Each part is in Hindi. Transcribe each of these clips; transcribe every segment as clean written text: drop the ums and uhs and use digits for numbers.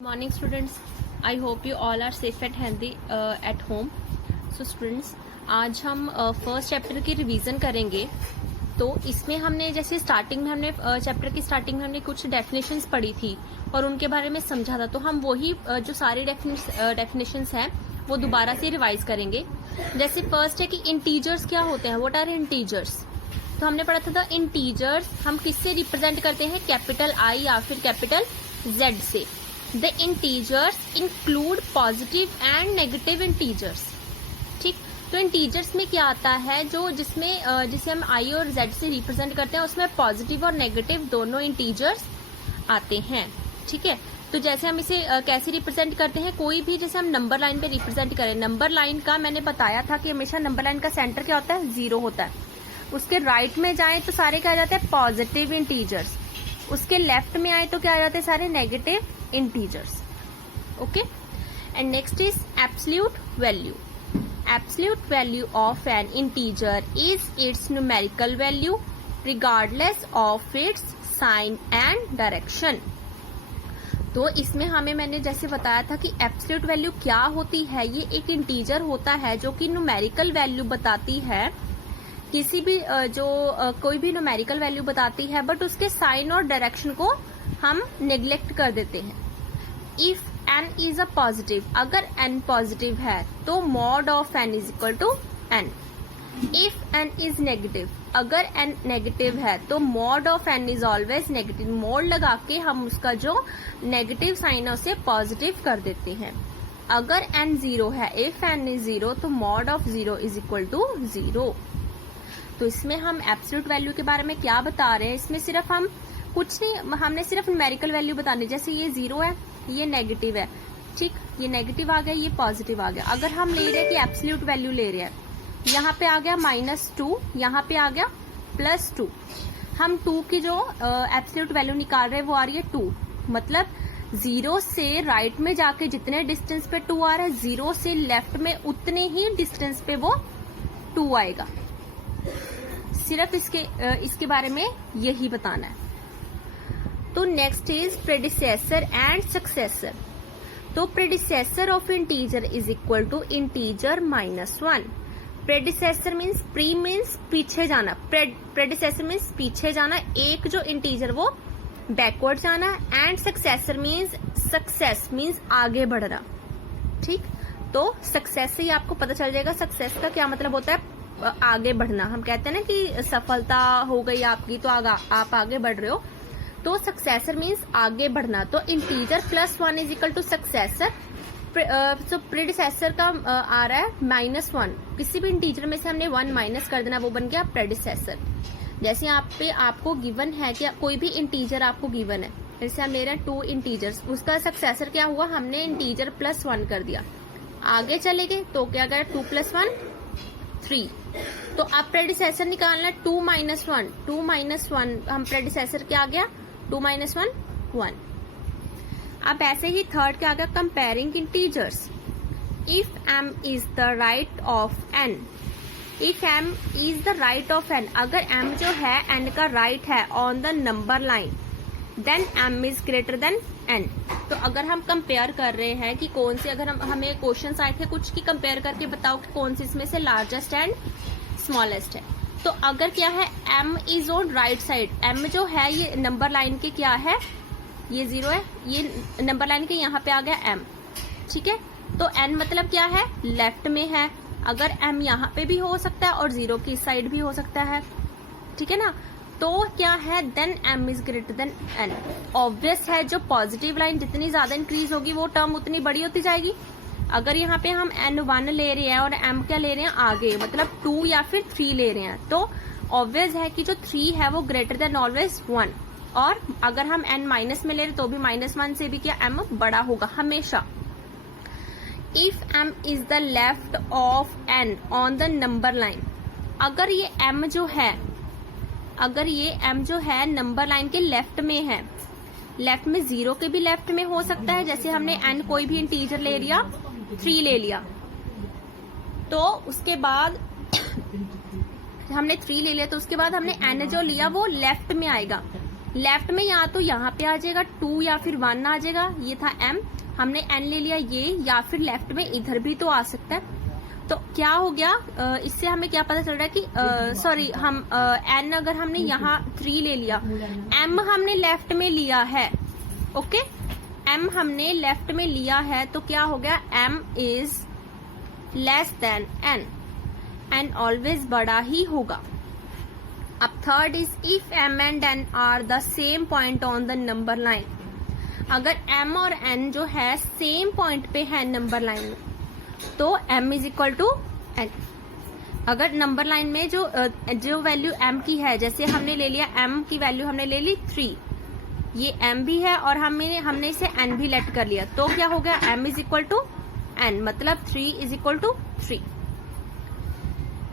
Morning students, I hope you all are safe and healthy at home. So students, आज हम फर्स्ट चैप्टर की रिवीजन करेंगे. तो इसमें हमने जैसे स्टार्टिंग में हमने चैप्टर की स्टार्टिंग में हमने कुछ डेफिनेशंस पढ़ी थी और उनके बारे में समझा था. तो हम वही जो सारी डेफिनेशंस हैं वो दोबारा से रिवाइज करेंगे. जैसे फर्स्ट है कि इंटीजर्स क्या होते हैं, व्हाट आर इंटीजर्स. तो हमने पढ़ा था इंटीजर्स हम किससे रिप्रेजेंट करते हैं, कैपिटल आई या फिर कैपिटल जेड से. The integers include positive and negative integers. ठीक, तो इंटीजर्स में क्या आता है जो जिसे हम आई और जेड से रिप्रेजेंट करते हैं उसमें पॉजिटिव और नेगेटिव दोनों इंटीजर्स आते हैं. ठीक है, तो जैसे हम इसे कैसे रिप्रेजेंट करते हैं, कोई भी जैसे हम नंबर लाइन पे रिप्रेजेंट करें, नंबर लाइन का मैंने बताया था कि हमेशा नंबर लाइन का सेंटर क्या होता है, 0 होता है. उसके राइट में जाए तो सारे क्या आ जाते हैं, पॉजिटिव इंटीजर्स. उसके लेफ्ट में आए तो क्या आ जाते हैं, सारे negative integers. Okay, and next is absolute value. Absolute value of an integer is its numerical value regardless of its sign and direction. तो इसमें मैंने जैसे बताया था कि एब्सोल्यूट वैल्यू क्या होती है, ये एक इंटीजर होता है जो कि न्यूमेरिकल वैल्यू बताती है, किसी भी कोई भी न्यूमेरिकल वैल्यू बताती है, बट उसके साइन और डायरेक्शन को हम नेग्लेक्ट कर देते हैं. If n is a positive, अगर n पॉजिटिव है तो mod of n is equal to n. If n is negative, अगर n नेगेटिव है तो mod of n is always negative. Mod लगा के हम उसका जो नेगेटिव साइन है उसे पॉजिटिव कर देते हैं. अगर n 0 है, इफ n इज 0 तो mod of 0 is equal to 0. तो इसमें हम एब्सोल्यूट वैल्यू के बारे में क्या बता रहे हैं, इसमें सिर्फ हम कुछ नहीं, हमने सिर्फ न्यूमेरिकल वैल्यू बतानी. जैसे ये 0 है, ये नेगेटिव है. ठीक, ये नेगेटिव आ गया, ये पॉजिटिव आ गया. अगर हम ले रहे हैं कि एब्सोल्यूट वैल्यू ले रहे हैं, यहाँ पे आ गया -2, यहाँ पे आ गया +2. हम 2 की जो एब्सोल्यूट वैल्यू निकाल रहे हैं वो आ रही है 2. मतलब 0 से राइट में जाके जितने डिस्टेंस पे 2 आ रहा है, 0 से लेफ्ट में उतने ही डिस्टेंस पे वो 2 आएगा. सिर्फ इसके बारे में यही बताना है. तो next is predecessor and successor. तो predecessor of integer is equal to integer -1. Predecessor means pre means पीछे जाना, प्रेडिसेसर मीन्स पीछे जाना, एक जो इंटीजर वो बैकवर्ड जाना, and successor means success means आगे बढ़ना. ठीक, तो सक्सेस से ही आपको पता चल जाएगा सक्सेस का क्या मतलब होता है, आगे बढ़ना. हम कहते हैं ना कि सफलता हो गई आपकी तो आप आगे बढ़ रहे हो, तो सक्सेसर मीन्स आगे बढ़ना. तो integer +1 is equal to successor. तो प्रेडिसेसर का आ रहा है -1. किसी भी इंटीजर में से हमने 1 माइनस कर देना, वो बन गया प्रेडिसेसर. जैसे यहाँ पे आपको गिवन है कि कोई भी इंटीजर आपको गिवन है, जैसे हम ले रहे हैं 2 इंटीजर्स, उसका सक्सेसर क्या हुआ, हमने इंटीजर +1 कर दिया. आगे चले गए तो क्या गया, 2 + 1 3. तो अब प्रेडिसेसर निकालना 2 - 1, 2 - 1 हम प्रेडिसेसर क्या आ गया, 2 - 1 1. अब ऐसे ही थर्ड क्या आ गया, comparing integers. If m is the right of n, if m is the right of n, अगर m जो है n का राइट है on the number line, then m is greater than n. तो अगर हम कंपेयर कर रहे हैं कि कौन सी, अगर हमें क्वेश्चंस आए थे कुछ की कंपेयर करके बताओ कि कौन सी इसमें से लार्जेस्ट एंड स्मॉलेस्ट है. तो अगर क्या है, m is on right side, m जो है ये नंबर लाइन के क्या है, ये 0 है, ये नंबर लाइन के यहाँ पे आ गया m. ठीक है, तो n मतलब क्या है, लेफ्ट में है. अगर m यहाँ पे भी हो सकता है और 0 की साइड भी हो सकता है. ठीक है ना, तो क्या है, then m is greater than n. Obvious है, जो पॉजिटिव लाइन जितनी ज्यादा इंक्रीज होगी वो टर्म उतनी बड़ी होती जाएगी. अगर यहाँ पे हम n1 ले रहे हैं और m क्या ले रहे हैं आगे, मतलब 2 या फिर 3 ले रहे हैं, तो ऑब्वियस है कि जो 3 है वो ग्रेटर देन ऑलवेज 1. और अगर हम n माइनस में ले रहे तो भी -1 से भी क्या m बड़ा होगा हमेशा. If m is the left of n on the number line, अगर ये m जो है, अगर ये m जो है नंबर लाइन के लेफ्ट में है, लेफ्ट में 0 के भी लेफ्ट में हो सकता है. जैसे हमने n कोई भी इंटीजर ले लिया, 3 ले लिया, तो उसके बाद हमने 3 ले लिया, तो उसके बाद हमने n जो लिया वो लेफ्ट में आएगा. लेफ्ट में या तो यहाँ पे आ जाएगा 2 या फिर 1 आ जाएगा, ये था m, हमने n ले लिया ये, या फिर लेफ्ट में इधर भी तो आ सकता है। तो क्या हो गया, इससे हमें क्या पता चल रहा है कि सॉरी हम n अगर हमने यहाँ 3 ले लिया, m हमने लेफ्ट में लिया है, ओके, m हमने लेफ्ट में लिया है, तो क्या हो गया, m is less than n always बड़ा ही होगा। अब third is if m and n are the same point on the number line. अगर m और n जो है सेम पॉइंट पे है नंबर लाइन में, तो m is equal to n। अगर नंबर लाइन में जो वैल्यू m की है, जैसे हमने ले लिया m की वैल्यू हमने ले ली 3, ये m भी है और हमने इसे n भी लेट कर लिया, तो क्या हो गया, m is equal to n, मतलब 3 इज इक्वल टू 3।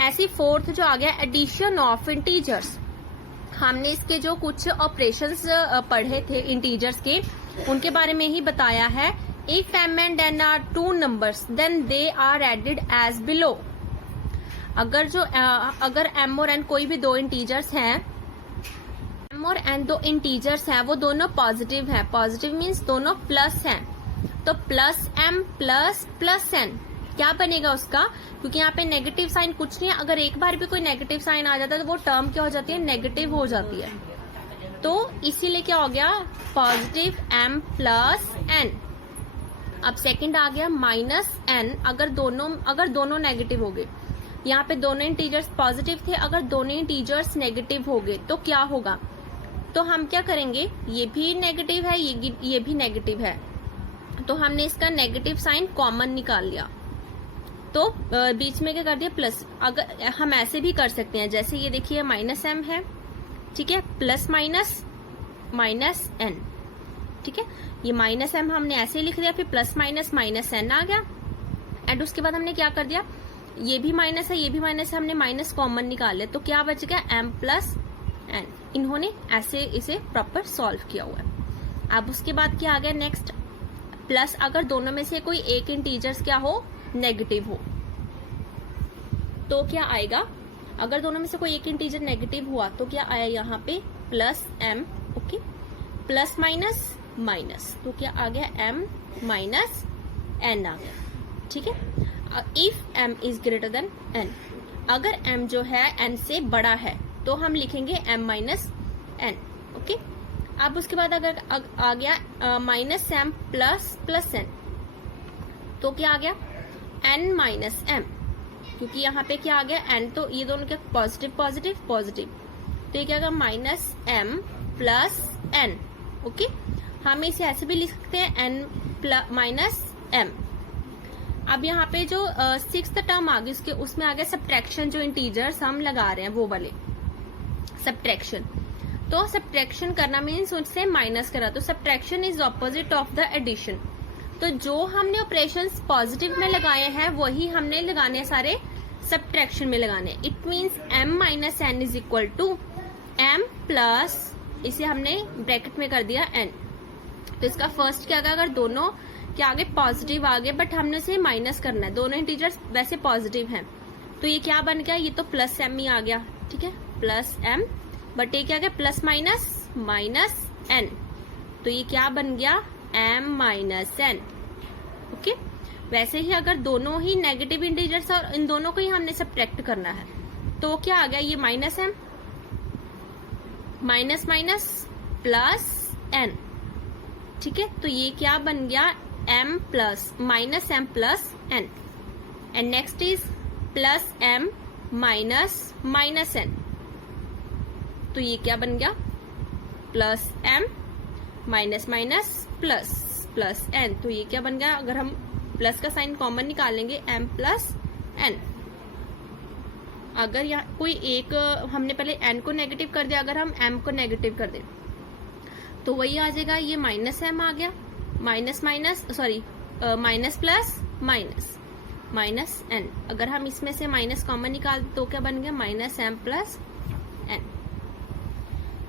ऐसी फोर्थ जो आ गया एडिशन ऑफ इंटीजर्स। हमने इसके जो कुछ ऑपरेशंस पढ़े थे इंटीजर्स के, उनके बारे में ही बताया है। If m and n are 2 numbers then they are added as below. अगर m और n कोई भी 2 इंटीजर्स हैं, m और n 2 इंटीजर्स हैं, वो दोनों पॉजिटिव हैं, पॉजिटिव मीन्स दोनों प्लस हैं, तो प्लस m प्लस n क्या बनेगा उसका, क्योंकि यहाँ पे नेगेटिव साइन कुछ नहीं है, अगर एक बार भी कोई नेगेटिव साइन आ जाता है तो वो टर्म क्या हो जाती है, नेगेटिव हो जाती है, तो इसीलिए क्या हो गया, पॉजिटिव m प्लस n। अब सेकंड आ गया माइनस n, अगर दोनों नेगेटिव हो गए, यहाँ पे दोनों इंटीजर्स पॉजिटिव थे, अगर दोनों इंटीजर्स नेगेटिव हो गए तो क्या होगा, तो हम क्या करेंगे, ये भी नेगेटिव है, ये भी नेगेटिव है, तो हमने इसका नेगेटिव साइन कॉमन निकाल लिया, तो बीच में क्या कर दिया प्लस। अगर हम ऐसे भी कर सकते हैं, जैसे ये देखिए माइनस m है, ठीक है, प्लस माइनस n, ठीक है, ये माइनस m हमने ऐसे ही लिख दिया, फिर प्लस माइनस n आ गया, एंड उसके बाद हमने क्या कर दिया, ये भी माइनस है, ये भी माइनस है, हमने माइनस कॉमन निकाल लिया, तो क्या बच गया, m प्लस n। इन्होंने ऐसे इसे प्रॉपर सॉल्व किया हुआ है। अब उसके बाद क्या आ गया नेक्स्ट, प्लस अगर दोनों में से कोई एक इंटीजर्स क्या हो, नेगेटिव हो, तो क्या आएगा, अगर दोनों में से कोई एक इंटीजर नेगेटिव हुआ तो क्या आया यहाँ पे, plus m, okay, plus minus, तो क्या आ गया, m माइनस n आ गया, ठीक है। If m is greater than n, अगर m जो है n से बड़ा है तो हम लिखेंगे m माइनस n, ओके। अब उसके बाद अगर आ गया माइनस m प्लस n, तो क्या आ गया, n माइनस m, क्योंकि यहाँ पे क्या आ गया n, तो ये दोनों क्या पॉजिटिव, तो ये क्या होगा, minus m plus n, okay. हम इसे ऐसे भी लिख सकते हैं n माइनस m। अब यहाँ पे जो 6th टर्म आ गई, उसमें आ गया सब्ट्रैक्शन, जो इंटीजर्स हम लगा रहे हैं वो वाले सब्ट्रैक्शन। तो सब्ट्रैक्शन करना मीन्स उससे माइनस करा, तो subtraction is opposite of the addition. तो जो हमने ऑपरेशंस पॉजिटिव में लगाए हैं वही हमने लगाने हैं सारे सब्ट्रैक्शन में लगाने। It means m minus n is equal to m plus, इसे हमने ब्रैकेट में कर दिया n। तो इसका फर्स्ट क्या आएगा, अगर दोनों क्या आगे पॉजिटिव आ गए, बट हमने इसे माइनस करना है, दोनों इंटीजर्स वैसे पॉजिटिव हैं, तो ये क्या बन गया, ये तो प्लस m ही आ गया, ठीक है, प्लस m, बट ये क्या आ गया, प्लस माइनस n, तो ये क्या बन गया, m माइनस n, ओके। वैसे ही अगर दोनों ही नेगेटिव इंटीजर्स और इन दोनों को ही हमने सब्ट्रैक्ट करना है, तो क्या आ गया, ये minus m minus plus n, ठीक है, तो ये क्या बन गया, m plus minus m plus n, and next is plus m minus n, तो ये क्या बन गया, plus m minus plus n, तो ये क्या बन गया, अगर हम प्लस का साइन कॉमन निकालेंगे m प्लस n। अगर यहाँ कोई एक, हमने पहले n को नेगेटिव कर दिया, अगर हम m को नेगेटिव कर दें तो वही आ जाएगा, ये माइनस m आ गया, माइनस प्लस माइनस n। अगर हम इसमें से माइनस कॉमन निकाल तो क्या बन गया, माइनस m प्लस n।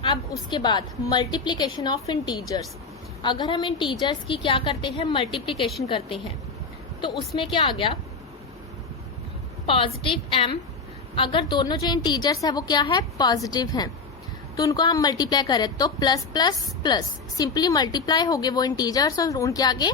अब उसके बाद मल्टीप्लीकेशन ऑफ इंटीजर्स। अगर हम इंटीजर्स की क्या करते हैं, मल्टीप्लीकेशन करते हैं, तो उसमें क्या आ गया, पॉजिटिव m, अगर दोनों जो इंटीजर्स है वो क्या है, पॉजिटिव हैं, तो उनको हम मल्टीप्लाई करें तो plus plus plus simply multiply हो गए वो इंटीजर्स और उनके आगे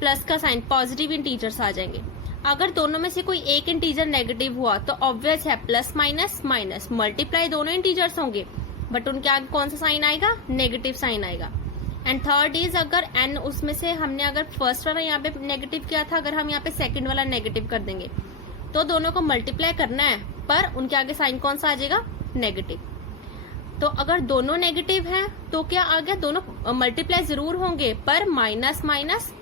प्लस का साइन पॉजिटिव इंटीजर्स आ जाएंगे। अगर दोनों में से कोई एक इंटीजर नेगेटिव हुआ तो ऑब्वियस है प्लस माइनस माइनस मल्टीप्लाई दोनों इंटीजर्स होंगे बट उनके आगे कौन सा साइन आएगा, नेगेटिव साइन आएगा। एंड थर्ड इज अगर n उसमें से हमने अगर फर्स्ट वाला यहाँ पे नेगेटिव किया था, अगर हम यहाँ पे सेकंड वाला नेगेटिव कर देंगे तो दोनों को मल्टीप्लाई करना है पर उनके आगे साइन कौन सा आ जाएगा, नेगेटिव। तो अगर दोनों नेगेटिव हैं तो क्या आ गया, दोनों मल्टीप्लाई जरूर होंगे पर माइनस माइनस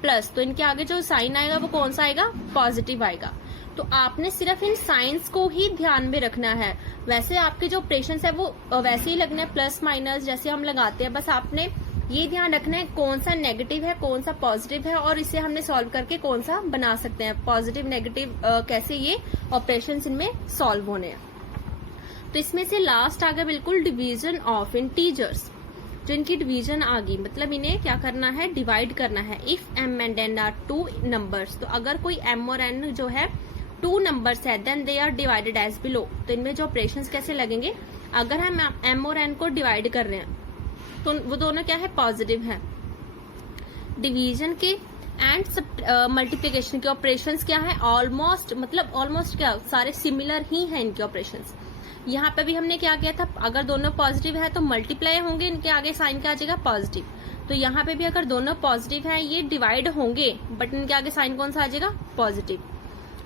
प्लस, तो इनके आगे जो साइन आएगा वो कौन सा आएगा, पॉजिटिव आएगा। तो आपने सिर्फ इन साइंस को ही ध्यान में रखना है। वैसे आपके जो ऑपरेशंस है वो वैसे ही लगना है, प्लस माइनस जैसे हम लगाते हैं, बस आपने ये ध्यान रखना है कौन सा नेगेटिव है कौन सा पॉजिटिव है और इसे हमने सॉल्व करके कौन सा बना सकते हैं, पॉजिटिव नेगेटिव कैसे ये ऑपरेशंस इनमें सॉल्व होने हैं। तो इसमें से लास्ट आ गया बिल्कुल डिवीजन ऑफ इंटीजर्स, जो इनकी डिवीजन आ गई, मतलब इन्हें क्या करना है, डिवाइड करना है। If m and n are two numbers, तो अगर कोई m और n जो है टू नंबर्स है then they are divided as below. तो इनमें जो ऑपरेशंस कैसे लगेंगे, अगर हम m और n को डिवाइड कर रहे हैं तो वो दोनों क्या है, पॉजिटिव है। डिवीजन के एंड मल्टीप्लिकेशन के ऑपरेशंस क्या है, ऑलमोस्ट मतलब ऑलमोस्ट क्या सारे सिमिलर ही हैं इनके ऑपरेशंस। यहाँ पे भी हमने क्या किया था, अगर दोनों पॉजिटिव है तो मल्टीप्लाई होंगे, इनके आगे साइन क्या आ जाएगा, पॉजिटिव। तो यहाँ पे भी अगर दोनों पॉजिटिव है ये डिवाइड होंगे बट इनके आगे साइन कौन सा आ जाएगा, पॉजिटिव।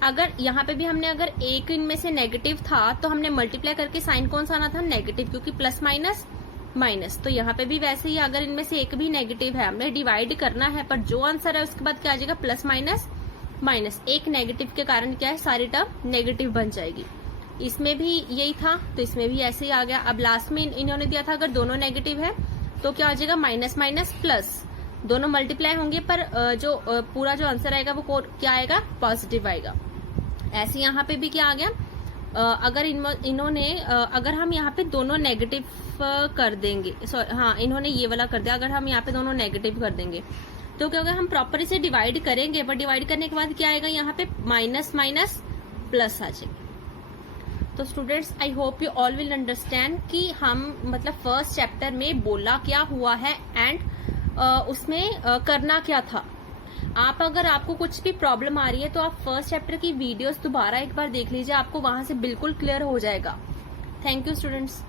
अगर यहाँ पे भी हमने अगर एक इनमें से नेगेटिव था तो हमने मल्टीप्लाई करके साइन कौन सा आना था, नेगेटिव, क्योंकि प्लस माइनस माइनस। तो यहाँ पे भी वैसे ही अगर इनमें से एक भी नेगेटिव है हमने डिवाइड करना है पर जो आंसर है उसके बाद क्या आ जाएगा, प्लस माइनस माइनस। एक नेगेटिव के कारण क्या है, सारी टर्म नेगेटिव बन जाएगी। इसमें भी यही था तो इसमें भी ऐसे ही आ गया। अब लास्ट में इन्होंने दिया था अगर दोनों नेगेटिव है तो क्या आ जाएगा, माइनस माइनस प्लस, दोनों मल्टीप्लाई होंगे पर जो पूरा जो आंसर आएगा वो क्या आएगा, पॉजिटिव आएगा। ऐसे यहाँ पे भी क्या आ गया, अगर इन्होंने अगर हम यहाँ पे दोनों नेगेटिव कर देंगे, सॉरी हाँ इन्होंने ये वाला कर दिया, अगर हम यहाँ पे दोनों नेगेटिव कर देंगे तो क्या होगा, हम प्रॉपर इसे डिवाइड करेंगे पर डिवाइड करने के बाद क्या आएगा, यहाँ पे माइनस माइनस प्लस आ जाएगा। तो students I hope you all will understand कि हम मतलब फर्स्ट चैप्टर में बोला क्या हुआ है एंड उसमें करना क्या था। आप अगर आपको कुछ भी प्रॉब्लम आ रही है तो आप फर्स्ट चैप्टर की वीडियोस दोबारा एक बार देख लीजिए, आपको वहां से बिल्कुल क्लियर हो जाएगा। Thank you students.